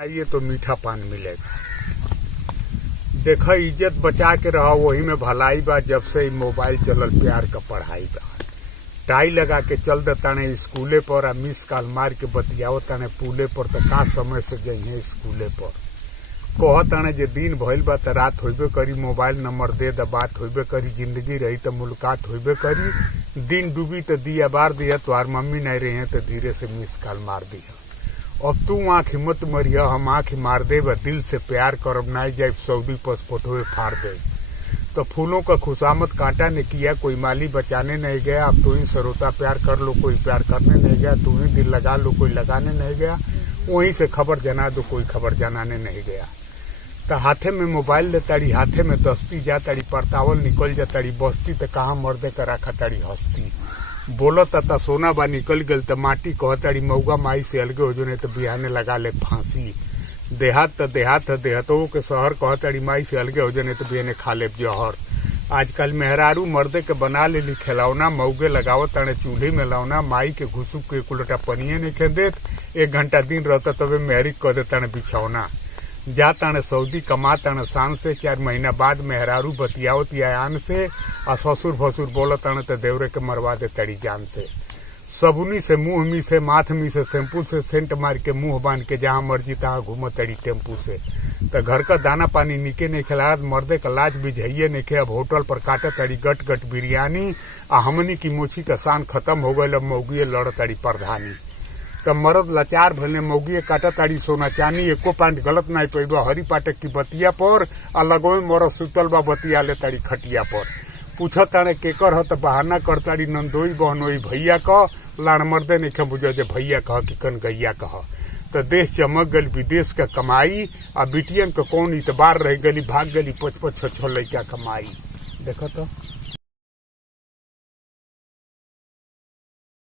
आइए तो मीठा पान मिलेगा। देखा, इज्जत बचा के रहो, वही में भलाई बा। जब से मोबाइल चलल प्यार का पढ़ाई बा। टाई लगा के चल देताने स्कूले पर आ मिस कॉल मार के बतियाओ ताने पुले पर। तो का समय से जइहे स्कूले पर कहताने जे दिन भइल बा त रात होइबे करी। मोबाइल नंबर दे द बात होइबे करी। जिंदगी रही तो मुलाकात होइबे करी। दिन डूबी तो दिया बार दिया। तुम्हार मम्मी नहीं रहे तो धीरे से मिस कॉल मार दिया। अब तू आंख मत मरिया, हम आंख मार दे। दिल से प्यार करब नहीं जाए सऊदी पासपोर्ट फाड़ दे। तो फूलों का खुशामद कांटा ने किया, कोई माली बचाने नहीं गया। अब तू ही सरोता प्यार कर लो, कोई प्यार करने नहीं गया। तू ही दिल लगा लो, कोई लगाने नहीं गया। वहीं से खबर जना दो, कोई खबर जनाने नहीं गया। तो हाथे में मोबाइल ले ताड़ी, हाथे में दस्ती जा ताड़ी, परतावल निकल जा ताड़ी बस्ती। तो कहाँ मर्दे का रखा ताड़ी हस्ती। बोलत ता सोना बा निकल गल त माटी कहताड़ी मऊगा माई से अलगे हो जो नहीं तो बिहाने लगा ले फांसी। देहात त देहात देहतो के शहर कहताड़ी माई से अलगे हो जो नहीं तो बिहाने खा ले जहर। आजकल मेहरारू मर्दे के बना ले ली खिलौना। मऊगे लगावत ताने चूल्हे में लौना। माई के घुसुक के कुलटा पनिए नहीं खे देत। 1 घंटा दिन रहता तबे मेहरी कह दे ताने बिछौना। जा ताने सऊदी कमा ताने शान से। 4 महीना बाद मेहरारू बतियावत आन से। आ ससुर भसुर बोलत ताने तो देवरे के मरवा दे तड़ी जान से। सबुनी से मुंह मी से माथ मी से शैम्पू से सेंट मार के मुंह बांध के जहां मर्जी तहां घूमत तड़ी टेम्पू से। तो घर का दाना पानी निके नहीं खिलात। मर्दे का लाज बिझाइए नहीं खे। अब होटल पर काटे तड़ी गट गट बिरयानी। आ हमनी की मोची का शान खत्म हो गई। अब मौगिए लड़ तड़ी प्रधानी। तब मर्द लाचार भले मौगिए काटा ताड़ी सोना चानी। एको पैंट गलत नहीं पैबा हरी पाटक की बतिया पर। आ लगोए मरद सुतल बा बतिया ले ताड़ी खटिया पर। पूछत ताने केकर ह त बहाना करताड़ी नंदोई बहनोई भैया क। लाड़ मर्दे नहीं खे बुझे जे भैया कह कि कन गैया कह। तो देश चमक गल विदेश का कमाई। आ बिटियन का कौन इतबार रह गली, भाग गली 5-5 6-6 लड़का कमाई। देखो तो।